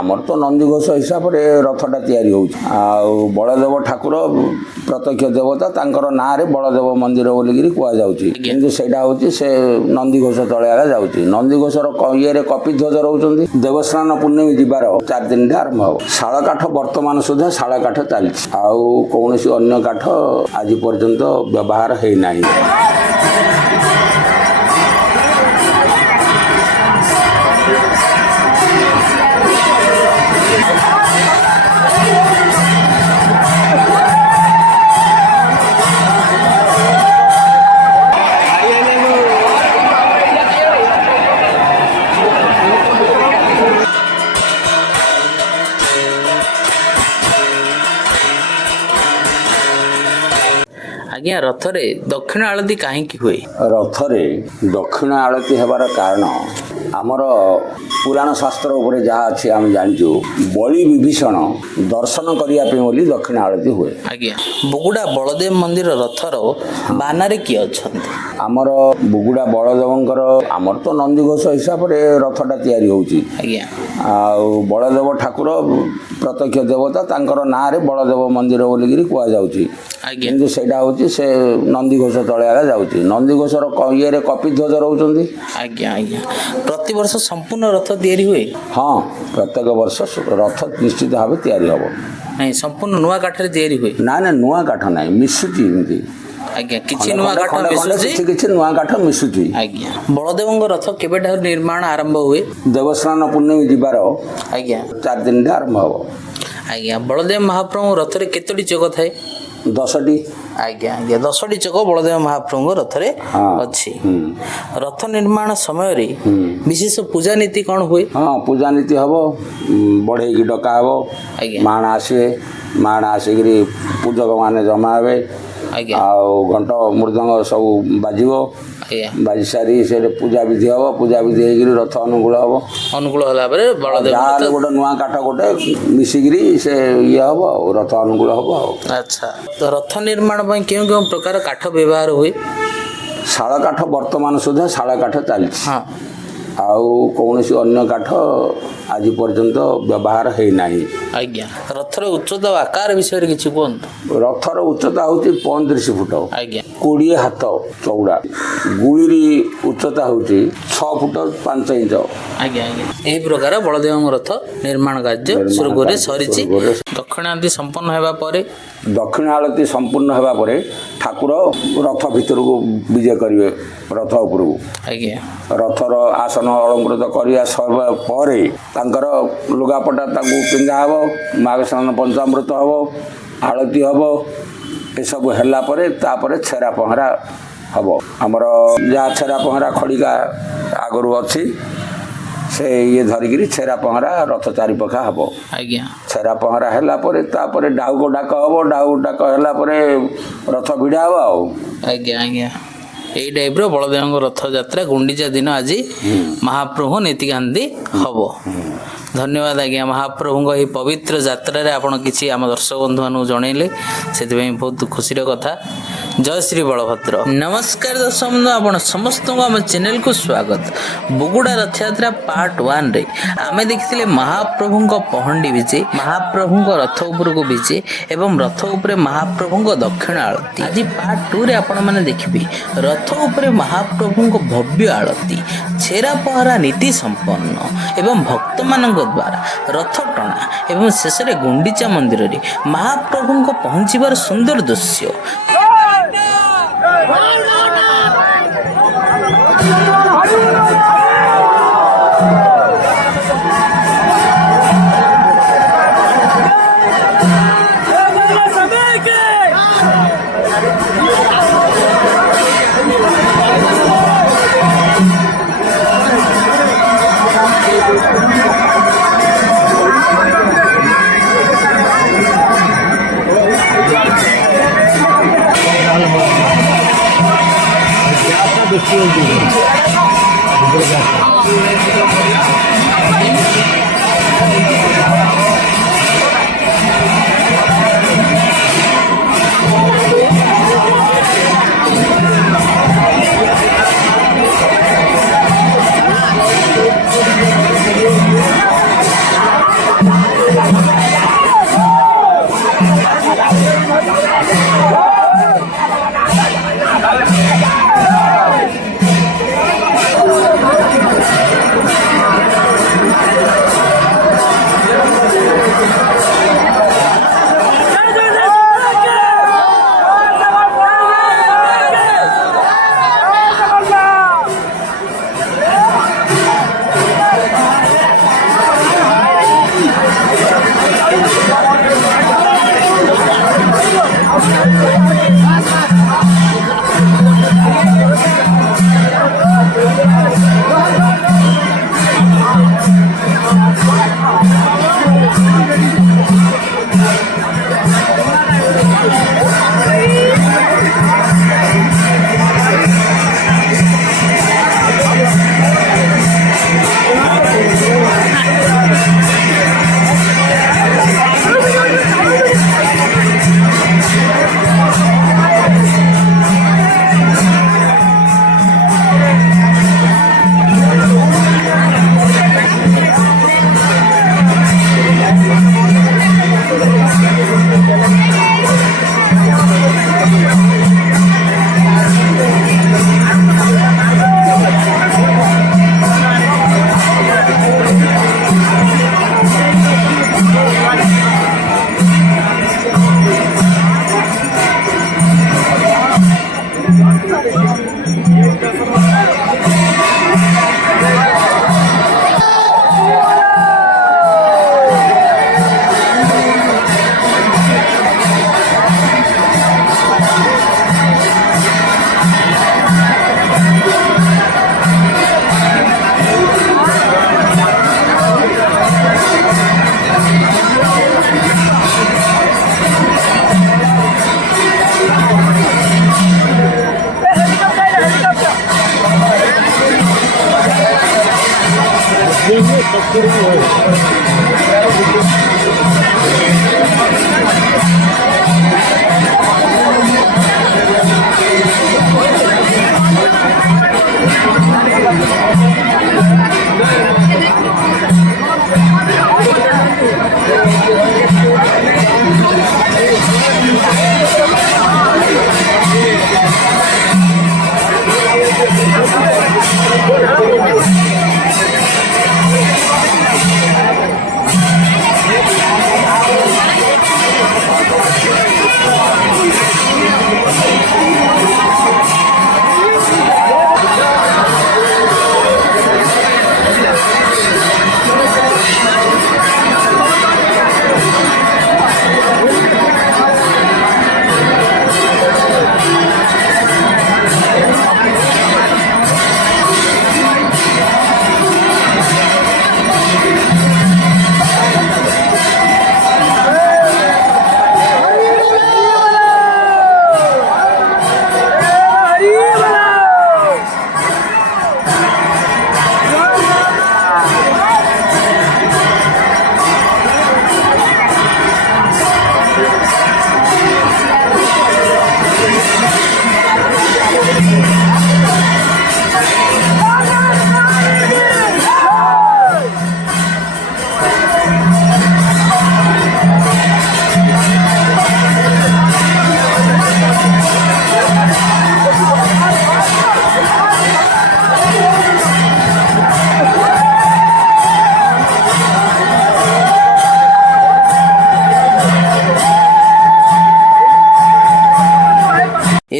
ଆମର ତ ନନ୍ଦିଘୋଷ ହିସାବରେ ରଥଟା ତିଆରି ହେଉଛି। ଆଉ ବଳଦେବ ଠାକୁର ପ୍ରତ୍ୟକ୍ଷ ଦେବତା, ତାଙ୍କର ନାଁରେ ବଳଦେବ ମନ୍ଦିର ବୋଲିକିରି କୁହାଯାଉଛି। କିନ୍ତୁ ସେଇଟା ହେଉଛି ସେ ନନ୍ଦିଘୋଷ ତଳେ ଆଗା ଯାଉଛି। ନନ୍ଦିଘୋଷର ଇଏରେ କପିଧ୍ୱଜ ରହୁଛନ୍ତି। ଦେବସ୍ନାନ ପୂର୍ଣ୍ଣମୀ ଯିବାର 4 ଦିନରେ ଆରମ୍ଭ ହେବ। ଶାଳ କାଠ ବର୍ତ୍ତମାନ ସୁଦ୍ଧା ଶାଳ କାଠ ଚାଲିଛି, ଆଉ କୌଣସି ଅନ୍ୟ କାଠ ଆଜି ପର୍ଯ୍ୟନ୍ତ ବ୍ୟବହାର ହେଇନାହିଁ। ଆଜ୍ଞା, ରଥରେ ଦକ୍ଷିଣ ଆଳତି କାହିଁକି ହୁଏ? ରଥରେ ଦକ୍ଷିଣ ଆଳତି ହେବାର କାରଣ ଆମର ପୁରାଣ ଶାସ୍ତ୍ର ଉପରେ ଯାହା ଅଛି ଆମେ ଜାଣିଛୁ, ବଳି ବିଭୀଷଣ ଦର୍ଶନ କରିବା ପାଇଁ ବୋଲି ଦକ୍ଷିଣ ଆଳତି ହୁଏ। ଆଜ୍ଞା, ବୁଗୁଡ଼ା ବଳଦେବ ମନ୍ଦିର ରଥର ବାନାରେ କିଏ ଅଛନ୍ତି? ଆମର ବୁଗୁଡ଼ା ବଳଦେବଙ୍କର, ଆମର ତ ନନ୍ଦିଘୋଷ ହିସାବରେ ରଥଟା ତିଆରି ହେଉଛି। ଆଜ୍ଞା, ଆଉ ବଳଦେବ ଠାକୁର ପ୍ରତ୍ୟକ୍ଷ ଦେବତା, ତାଙ୍କର ନାଁରେ ବଳଦେବ ମନ୍ଦିର ବୋଲିକିରି କୁହାଯାଉଛି। ଆଜ୍ଞା, କିନ୍ତୁ ସେଇଟା ହେଉଛି ସେ ନନ୍ଦିଘୋଷ ତଳେ ଆଗା ଯାଉଛି। ନନ୍ଦିଘୋଷର ଇଏରେ କପିଧ୍ୱଜ ରହୁଛନ୍ତି। ଆଜ୍ଞା, ଆଜ୍ଞା। ପ୍ରତିବର୍ଷ ସମ୍ପୂର୍ଣ୍ଣ ରଥ ତିଆରି ହୁଏ? ହଁ, ପ୍ରତ୍ୟେକ ବର୍ଷ ରଥ ନିଶ୍ଚିତ ଭାବେ ତିଆରି ହେବ। ନାଇଁ, ସମ୍ପୂର୍ଣ୍ଣ ନୂଆ କାଠରେ ତିଆରି ହୁଏ? ନା ନୂଆ କାଠ ନାହିଁ, ମିଶୁଛି ଏମିତି। ଆଜ୍ଞା, କିଛି ନୂଆ କାଠ ମିଶୁଛି, କିଛି ନୂଆ କାଠ ମିଶୁଛି। ଆଜ୍ଞା। ବଳଦେବଙ୍କ ରଥ କେବେଠାରୁ ନିର୍ମାଣ ଆରମ୍ଭ ହୁଏ? ଦେବସ୍ନାନ ପୂର୍ଣ୍ଣମୀ ଯିବାର ଆଜ୍ଞା, 4 ଦିନରେ ଆରମ୍ଭ ହେବ। ଆଜ୍ଞା। ବଳଦେବ ମହାପ୍ରଭୁଙ୍କ ରଥରେ କେତୋଟି ଚକ ଥାଏ? 10ଟି। ଆଜ୍ଞା, ଆଜ୍ଞା। 10ଟି ଚକ ବଳଦେବ ମହାପ୍ରଭୁଙ୍କ ରଥରେ ଅଛି। ରଥ ନିର୍ମାଣ ସମୟରେ ବିଶେଷ ପୂଜା ନୀତି କ'ଣ ହୁଏ? ହଁ, ପୂଜା ନୀତି ହେବ। ବଢ଼େଇକି ଡକା ହେବ। ଆଜ୍ଞା, ମାଣ ଆସିବେ, ମାଣ ଆସିକିରି ପୂଜକ ମାନେ ଜମା ହେବେ। ଆଜ୍ଞା, ଆଉ ଘଣ୍ଟ ମୃଦଙ୍ଗ ସବୁ ବାଜିବ। ଆଜ୍ଞା। ବାଜି ସାରି ସେଠି ପୂଜା ବିଧି ହେବ। ପୂଜା ବିଧି ହେଇକିରି ରଥ ଅନୁକୂଳ ହେବ। ଅନୁକୂଳ ହେଲା ପରେ ବଳଦେବ ଯାହାହେଲେ ଗୋଟେ ନୂଆ କାଠ ଗୋଟେ ମିଶିକିରି ସେ ଇଏ ହେବ ଆଉ ରଥ ଅନୁକୂଳ ହେବ ଆଉ। ଆଚ୍ଛା, ତ ରଥ ନିର୍ମାଣ ପାଇଁ କେଉଁ କେଉଁ ପ୍ରକାର କାଠ ବ୍ୟବହାର ହୁଏ? ଶାଳ କାଠ ବର୍ତ୍ତମାନ ସୁଦ୍ଧା ଶାଳ କାଠ ଚାଲିଛି। ହଁ, ଆଉ କୌଣସି ଅନ୍ୟ କାଠ ଆଜି ପର୍ଯ୍ୟନ୍ତ ବ୍ୟବହାର ହେଇନାହିଁ। ଆଜ୍ଞା। ରଥର ଉଚ୍ଚତା ଓ ଆକାର ବିଷୟରେ କିଛି କୁହନ୍ତୁ। ରଥର ଉଚ୍ଚତା ହେଉଛି 35 ଫୁଟ, ଆଜ୍ଞା, 20 ହାତ ଚଉଡ଼ା। ଗୁଳିରି ଉଚ୍ଚତା ହେଉଛି 6 ଫୁଟ 5 ଇଞ୍ଚ। ଆଜ୍ଞା, ଆଜ୍ଞା। ଏହି ପ୍ରକାର ବଳଦେବଙ୍କ ରଥ ନିର୍ମାଣ କାର୍ଯ୍ୟ ସୁରୁଖୁରୁରେ ସରିଛି। ଦକ୍ଷିଣାନ୍ତି ସମ୍ପନ୍ନ ହେବା ପରେ, ଦକ୍ଷିଣ ଆଳତି ସମ୍ପୂର୍ଣ୍ଣ ହେବା ପରେ ଠାକୁର ରଥ ଭିତରକୁ ବିଜେ କରିବେ, ରଥ ଉପରକୁ। ଆଜ୍ଞା, ରଥର ଆସନ ଅଳଙ୍କୃତ କରିବା ସରିବା ପରେ ତାଙ୍କର ଲୁଗାପଟା ତାକୁ ପିନ୍ଧା ହେବ। ମାଘସ୍ନାନ ପଞ୍ଚାମୃତ ହେବ, ଆଳତି ହେବ। ଏସବୁ ହେଲା ପରେ ତାପରେ ଛେରା ପହଁରା ହେବ। ଆମର ଯାହା ଛେରା ପହଁରା ଖଡ଼ିକା ଆଗରୁ ଅଛି, ସେ ଇଏ ଧରିକିରି ଛେରା ପହଁରା ରଥ ଚାରିପାଖା ହେବ। ଆଜ୍ଞା, ଛେରା ପହଁରା ହେଲା ପରେ ତାପରେ ଡାଉକ ଡାକ ହେବ। ଡାଉକ ଡାକ ହେଲା ପରେ ରଥ ଭିଡ଼ା ହେବ ଆଉ। ଆଜ୍ଞା, ଆଜ୍ଞା। ଏଇ ଟାଇପ୍ର ବଳଦେବଙ୍କ ରଥଯାତ୍ରା ଗୁଣ୍ଡିଚା ଦିନ ଆଜି ମହାପ୍ରଭୁ ନୀତିକାନ୍ତି ହେବ। ଧନ୍ୟବାଦ ଆଜ୍ଞା। ମହାପ୍ରଭୁଙ୍କ ଏହି ପବିତ୍ର ଯାତ୍ରାରେ ଆପଣ କିଛି ଆମ ଦର୍ଶକ ବନ୍ଧୁମାନଙ୍କୁ ଜଣେଇଲେ, ସେଥିପାଇଁ ବହୁତ ଖୁସିର କଥା। ଜୟ ଶ୍ରୀ ବଳଭଦ୍ର। ନମସ୍କାର ଦର୍ଶକ ବନ୍ଧୁ, ଆପଣ ସମସ୍ତଙ୍କୁ ଆମ ଚ୍ୟାନେଲକୁ ସ୍ୱାଗତ। ବୁଗୁଡ଼ା ରଥଯାତ୍ରା ପାର୍ଟ 1ରେ ଆମେ ଦେଖିଥିଲେ ମହାପ୍ରଭୁଙ୍କ ପହଣ୍ଡି ବିଜେ, ମହାପ୍ରଭୁଙ୍କ ରଥ ଉପରକୁ ବିଜେ ଏବଂ ରଥ ଉପରେ ମହାପ୍ରଭୁଙ୍କ ଦକ୍ଷିଣ ଆଳତି। ଆଜି ପାର୍ଟ 2ରେ ଆପଣମାନେ ଦେଖିବେ ରଥ ଉପରେ ମହାପ୍ରଭୁଙ୍କ ଭବ୍ୟ ଆଳତି, ଛେରା ପହଁରା ନୀତି ସମ୍ପନ୍ନ ଏବଂ ଭକ୍ତମାନଙ୍କ ଦ୍ୱାରା ରଥ ଟଣା ଏବଂ ଶେଷରେ ଗୁଣ୍ଡିଚା ମନ୍ଦିରରେ ମହାପ୍ରଭୁଙ୍କ ପହଞ୍ଚିବାର ସୁନ୍ଦର ଦୃଶ୍ୟ।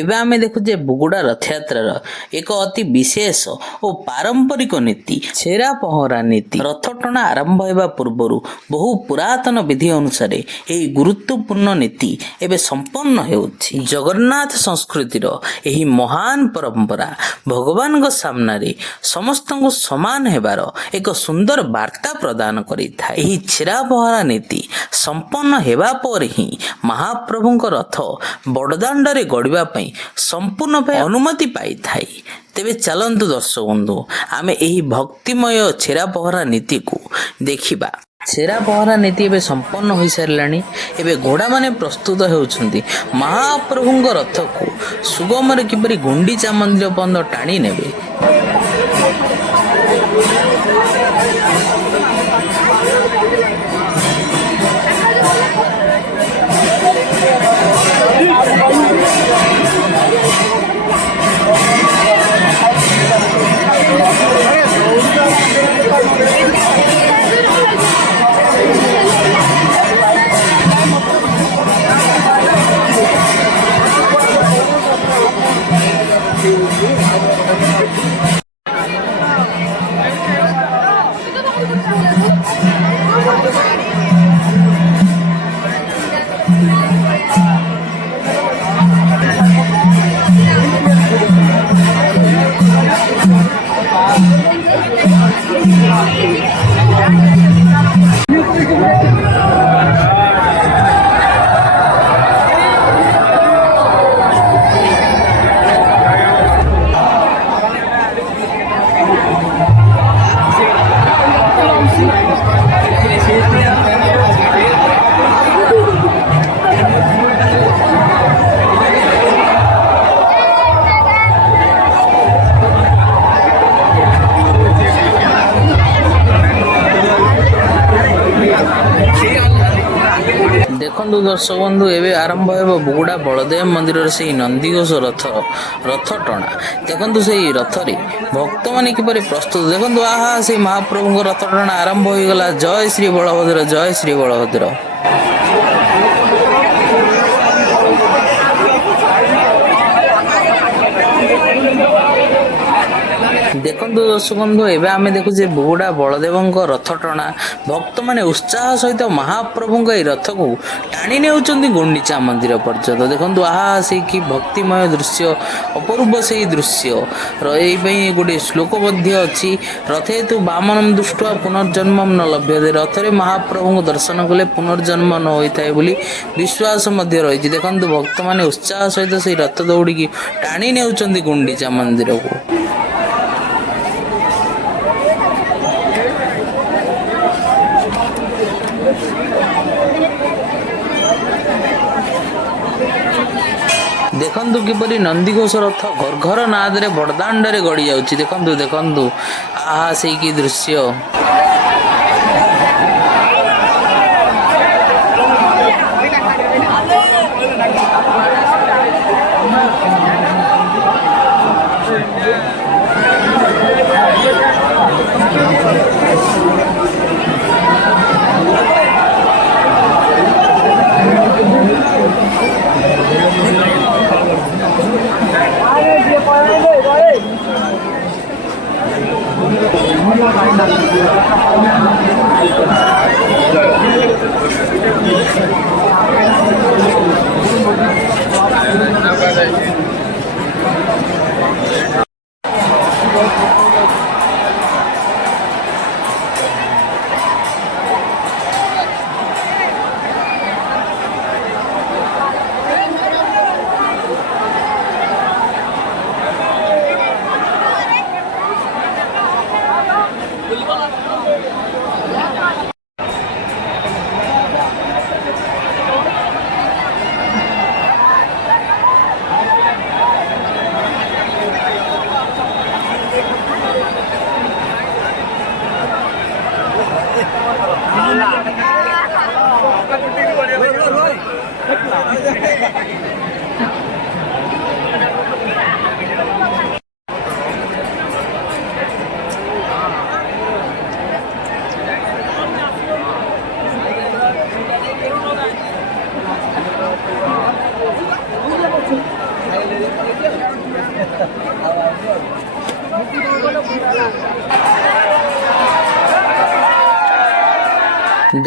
ଏବେ ଆମେ ଦେଖୁଛେ ବୁଗୁଡ଼ା ରଥଯାତ୍ରାର ଏକ ଅତି ବିଶେଷ ଓ ପାରମ୍ପରିକ ନୀତି ଛେରା ପହଁରା ନୀତି। ରଥ ଟଣା ଆରମ୍ଭ ହେବା ପୂର୍ବରୁ ବହୁ ପୁରାତନ ବିଧି ଅନୁସାରେ ଏହି ଗୁରୁତ୍ୱପୂର୍ଣ୍ଣ ନୀତି ଏବେ ସମ୍ପନ୍ନ ହେଉଛି। ଜଗନ୍ନାଥ ସଂସ୍କୃତିର ଏହି ମହାନ ପରମ୍ପରା ଭଗବାନଙ୍କ ସାମ୍ନାରେ ସମସ୍ତଙ୍କୁ ସମାନ ହେବାର ଏକ ସୁନ୍ଦର ବାର୍ତ୍ତା ପ୍ରଦାନ କରିଥାଏ। ଏହି ଛେରା ପହଁରା ନୀତି ସମ୍ପନ୍ନ ହେବା ପରେ ହିଁ ମହାପ୍ରଭୁଙ୍କ ରଥ ବଡ଼ଦାଣ୍ଡରେ ଗଡ଼ିବା ପାଇଁ ସମ୍ପୂର୍ଣ୍ଣ ଭାବେ ଅନୁମତି ପାଇଥାଏ। ତେବେ ଚାଲନ୍ତୁ ଦର୍ଶକ ବନ୍ଧୁ, ଆମେ ଏହି ଭକ୍ତିମୟ ଛେରା ପହଁରା ନୀତିକୁ ଦେଖିବା। ଛେରା ପହଁରା ନୀତି ଏବେ ସମ୍ପନ୍ନ ହୋଇସାରିଲାଣି। ଏବେ ଘୋଡ଼ାମାନେ ପ୍ରସ୍ତୁତ ହେଉଛନ୍ତି ମହାପ୍ରଭୁଙ୍କ ରଥକୁ ସୁଗମରେ କିପରି ଗୁଣ୍ଡିଚା ମନ୍ଦିର ପର୍ଯ୍ୟନ୍ତ ଟାଣି ନେବେ। ଦେଖନ୍ତୁ ଦର୍ଶକ ବନ୍ଧୁ, ଏବେ ଆରମ୍ଭ ହେବ ବୁଗୁଡ଼ା ବଳଦେବ ମନ୍ଦିରର ସେହି ନନ୍ଦିଘୋଷ ରଥ ଟଣା। ଦେଖନ୍ତୁ ସେହି ରଥରେ ଭକ୍ତମାନେ କିପରି ପ୍ରସ୍ତୁତ। ଦେଖନ୍ତୁ, ଆହା, ସେହି ମହାପ୍ରଭୁଙ୍କ ରଥ ଟଣା ଆରମ୍ଭ ହୋଇଗଲା। ଜୟ ଶ୍ରୀ ବଳଭଦ୍ର, ଜୟ ଶ୍ରୀ ବଳଭଦ୍ର। ଦେଖନ୍ତୁ ଦର୍ଶକ ବନ୍ଧୁ, ଏବେ ଆମେ ଦେଖୁଛେ ବୁଗୁଡ଼ା ବଳଦେବଙ୍କ ରଥ ଟଣା। ଭକ୍ତମାନେ ଉତ୍ସାହ ସହିତ ମହାପ୍ରଭୁଙ୍କ ଏହି ରଥକୁ ଟାଣି ନେଉଛନ୍ତି ଗୁଣ୍ଡିଚା ମନ୍ଦିର ପର୍ଯ୍ୟନ୍ତ। ଦେଖନ୍ତୁ, ଆହା, ସେଇ କି ଭକ୍ତିମୟ ଦୃଶ୍ୟ, ଅପୂର୍ବ ସେହି ଦୃଶ୍ୟ। ଏହି ପାଇଁ ଗୋଟିଏ ଶ୍ଲୋକ ମଧ୍ୟ ଅଛି, ରଥେତୁ ବାମନଂ ଦୃଷ୍ଟ୍ୱା ପୁନର୍ଜନ୍ମଂ ନ ଲଭ୍ୟତେ। ରଥରେ ମହାପ୍ରଭୁଙ୍କୁ ଦର୍ଶନ କଲେ ପୁନର୍ଜନ୍ମ ନ ହୋଇଥାଏ ବୋଲି ବିଶ୍ୱାସ ମଧ୍ୟ ରହିଛି। ଦେଖନ୍ତୁ, ଭକ୍ତମାନେ ଉତ୍ସାହ ସହିତ ସେହି ରଥ ଦୌଡ଼ିକି ଟାଣି ନେଉଛନ୍ତି ଗୁଣ୍ଡିଚା ମନ୍ଦିରକୁ। ଦେଖନ୍ତୁ କିପରି ନନ୍ଦିଘୋଷ ରଥ ଘର ନାଦରେ ବଡ଼ଦାଣ୍ଡରେ ଗଡ଼ି ଯାଉଛି। ଦେଖନ୍ତୁ ଦେଖନ୍ତୁ, ଆହା ସେଇ କି ଦୃଶ୍ୟ।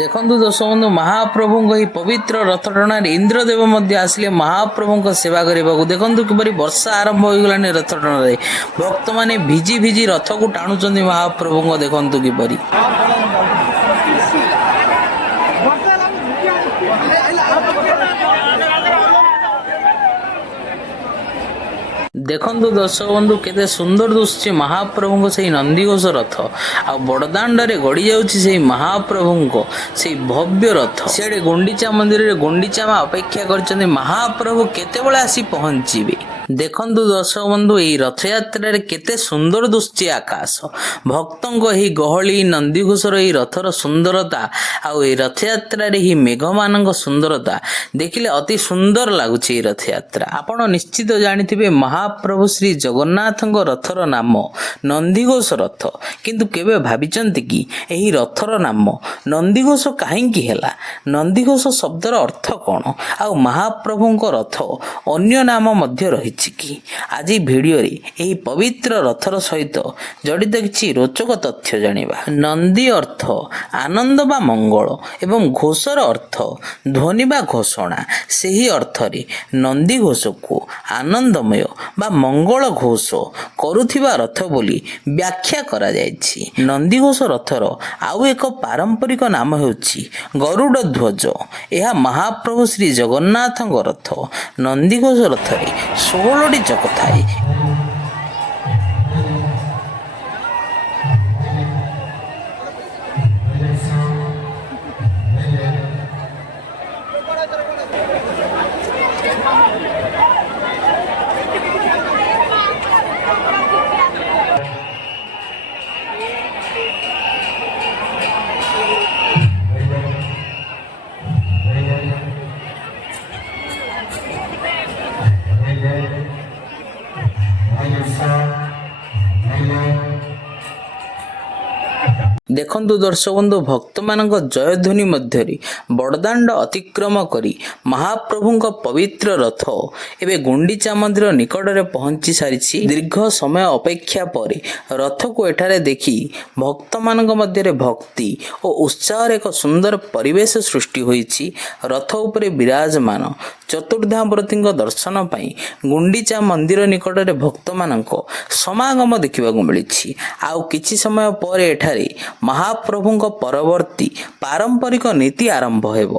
ଦେଖନ୍ତୁ ଦର୍ଶକ ବନ୍ଧୁ, ମହାପ୍ରଭୁଙ୍କ ଏହି ପବିତ୍ର ରଥ ଟଣାରେ ଇନ୍ଦ୍ରଦେବ ମଧ୍ୟ ଆସିଲେ ମହାପ୍ରଭୁଙ୍କ ସେବା କରିବାକୁ। ଦେଖନ୍ତୁ କିପରି ବର୍ଷା ଆରମ୍ଭ ହୋଇଗଲାଣି ରଥ ଟଣାରେ। ଭକ୍ତମାନେ ଭିଜି ଭିଜି ରଥକୁ ଟାଣୁଛନ୍ତି ମହାପ୍ରଭୁଙ୍କ। ଦେଖନ୍ତୁ କିପରି ଦେଖନ୍ତୁ ଦର୍ଶକ ବନ୍ଧୁ, କେତେ ସୁନ୍ଦର ଦିଶୁଛି ମହାପ୍ରଭୁଙ୍କ ସେଇ ନନ୍ଦିଘୋଷ ରଥ। ଆଉ ବଡ଼ଦାଣ୍ଡରେ ଗଡ଼ି ଯାଉଛି ସେଇ ମହାପ୍ରଭୁଙ୍କ ସେଇ ଭବ୍ୟ ରଥ। ସିଆଡ଼େ ଗୁଣ୍ଡିଚା ମନ୍ଦିରରେ ଗୁଣ୍ଡିଚା ମା ଅପେକ୍ଷା କରିଛନ୍ତି ମହାପ୍ରଭୁ କେତେବେଳେ ଆସି ପହଞ୍ଚିବେ। ଦେଖନ୍ତୁ ଦର୍ଶକ ବନ୍ଧୁ, ଏହି ରଥଯାତ୍ରାରେ କେତେ ସୁନ୍ଦର ଦିଶୁଛି ଆକାଶ। ଭକ୍ତଙ୍କ ଏହି ଗହଳି, ନନ୍ଦିଘୋଷର ଏହି ରଥର ସୁନ୍ଦରତା, ଆଉ ଏହି ରଥଯାତ୍ରାରେ ଏହି ମେଘମାନଙ୍କ ସୁନ୍ଦରତା ଦେଖିଲେ ଅତି ସୁନ୍ଦର ଲାଗୁଛି ଏହି ରଥଯାତ୍ରା। ଆପଣ ନିଶ୍ଚିତ ଜାଣିଥିବେ ମହାପ୍ରଭୁ ଶ୍ରୀ ଜଗନ୍ନାଥଙ୍କ ରଥର ନାମ ନନ୍ଦିଘୋଷ ରଥ। କିନ୍ତୁ କେବେ ଭାବିଛନ୍ତି କି ଏହି ରଥର ନାମ ନନ୍ଦିଘୋଷ କାହିଁକି ହେଲା? ନନ୍ଦିଘୋଷ ଶବ୍ଦର ଅର୍ଥ କ'ଣ? ଆଉ ମହାପ୍ରଭୁଙ୍କ ରଥ ଅନ୍ୟ ନାମ ମଧ୍ୟ ରହିଛି କି? ଆଜି ଭିଡ଼ିଓରେ ଏହି ପବିତ୍ର ରଥର ସହିତ ଜଡ଼ିତ କିଛି ରୋଚକ ତଥ୍ୟ ଜାଣିବା। ନନ୍ଦୀ ଅର୍ଥ ଆନନ୍ଦ ବା ମଙ୍ଗଳ ଏବଂ ଘୋଷର ଅର୍ଥ ଧ୍ୱନି ବା ଘୋଷଣା। ସେହି ଅର୍ଥରେ ନନ୍ଦିଘୋଷକୁ ଆନନ୍ଦମୟ ବା ମଙ୍ଗଳ ଘୋଷ କରୁଥିବା ରଥ ବୋଲି ବ୍ୟାଖ୍ୟା କରାଯାଇଛି। ନନ୍ଦିଘୋଷ ରଥର ଆଉ ଏକ ପାରମ୍ପରିକ ନାମ ହେଉଛି ଗରୁଡ଼ ଧ୍ୱଜ। ଏହା ମହାପ୍ରଭୁ ଶ୍ରୀ ଜଗନ୍ନାଥଙ୍କ ରଥ। ନନ୍ଦିଘୋଷ ରଥରେ 16ଟି ଚକ ଥାଏ। ଦେଖନ୍ତୁ ଦର୍ଶକ ବନ୍ଧୁ, ଭକ୍ତମାନଙ୍କ ଜୟଧ୍ୱନି ମଧ୍ୟରେ ବଡ଼ଦାଣ୍ଡ ଅତିକ୍ରମ କରି ମହାପ୍ରଭୁଙ୍କ ପବିତ୍ର ରଥ ଏବେ ଗୁଣ୍ଡିଚା ମନ୍ଦିର ନିକଟରେ ପହଞ୍ଚି ସାରିଛି। ଦୀର୍ଘ ସମୟ ଅପେକ୍ଷା ପରେ ରଥକୁ ଏଠାରେ ଦେଖି ଭକ୍ତମାନଙ୍କ ମଧ୍ୟରେ ଭକ୍ତି ଓ ଉତ୍ସାହର ଏକ ସୁନ୍ଦର ପରିବେଶ ସୃଷ୍ଟି ହୋଇଛି। ରଥ ଉପରେ ବିରାଜମାନ ଚତୁର୍ଦ୍ଧାମୂର୍ତ୍ତିଙ୍କ ଦର୍ଶନ ପାଇଁ ଗୁଣ୍ଡିଚା ମନ୍ଦିର ନିକଟରେ ଭକ୍ତମାନଙ୍କ ସମାଗମ ଦେଖିବାକୁ ମିଳିଛି। ଆଉ କିଛି ସମୟ ପରେ ଏଠାରେ ମହାପ୍ରଭୁଙ୍କ ପରବର୍ତ୍ତୀ ପାରମ୍ପରିକ ନୀତି ଆରମ୍ଭ ହେବ।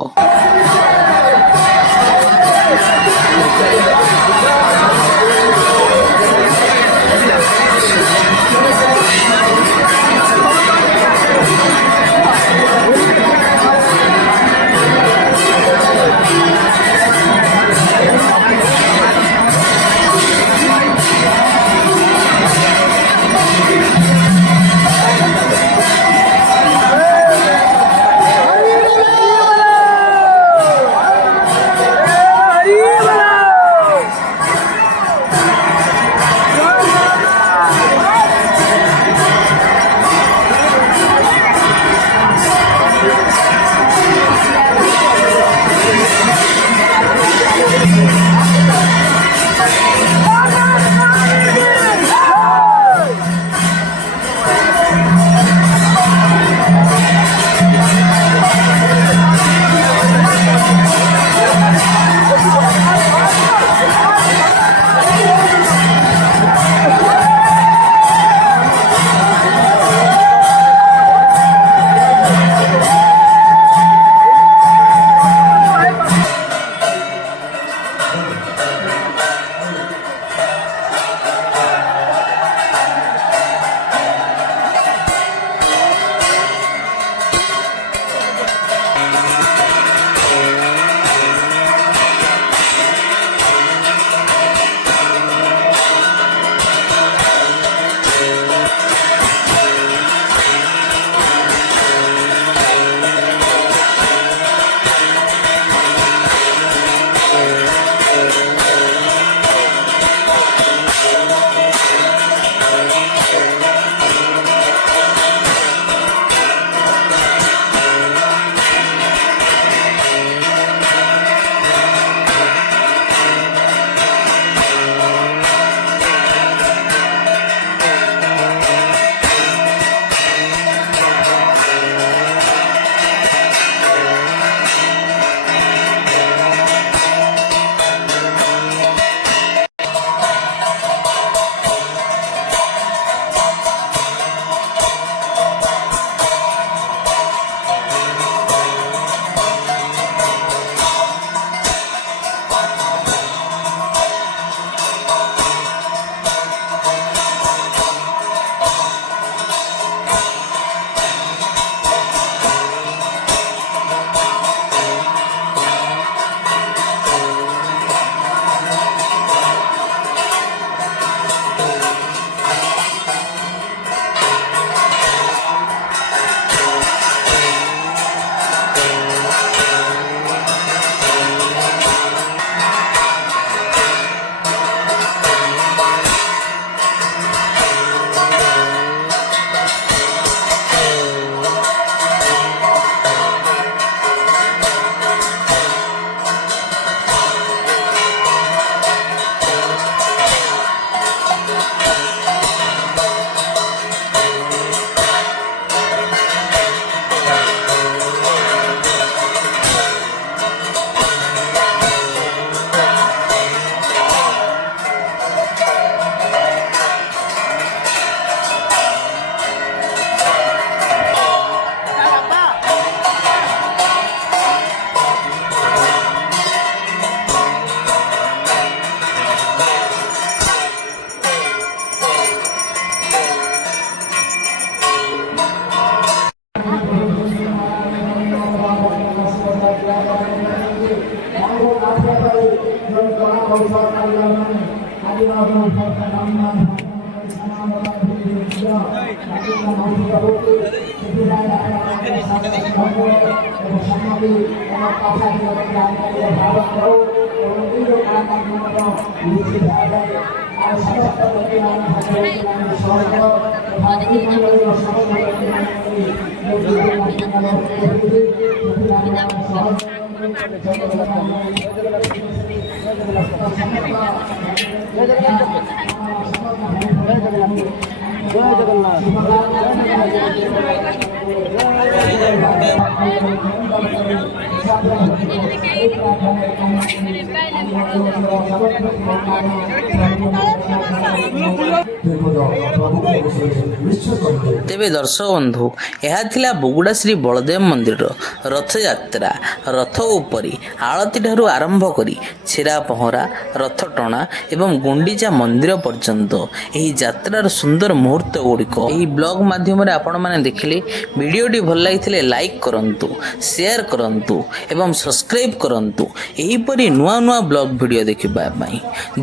ତେବେ ଦର୍ଶକ ବନ୍ଧୁ, ଏହା ଥିଲା ବୁଗୁଡ଼ା ଶ୍ରୀ ବଳଦେବ ମନ୍ଦିରର ରଥଯାତ୍ରା। ରଥ ଉପରେ ଆଳତି ଠାରୁ ଆରମ୍ଭ କରି ଛେରା ପହଁରା, ରଥ ଟଣା ଏବଂ ଗୁଣ୍ଡିଚା ମନ୍ଦିର ପର୍ଯ୍ୟନ୍ତ ଏହି ଯାତ୍ରାର ସୁନ୍ଦର ମୁହୂର୍ତ୍ତ ଗୁଡ଼ିକ ଏହି ବ୍ଲଗ ମାଧ୍ୟମରେ ଆପଣମାନେ ଦେଖିଲେ। ଭିଡ଼ିଓଟି ଭଲ ଲାଗିଥିଲେ ଲାଇକ୍ କରନ୍ତୁ, ସେୟାର କରନ୍ତୁ ଏବଂ ସବସ୍କ୍ରାଇବ୍ କରନ୍ତୁ ଏହିପରି ନୂଆ ନୂଆ ବ୍ଲଗ ଭିଡ଼ିଓ ଦେଖିବା ପାଇଁ।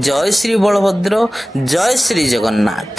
ଜୟ ଶ୍ରୀ ବଳଭଦ୍ର, ଜୟ ଶ୍ରୀ ଜଗନ୍ନାଥ।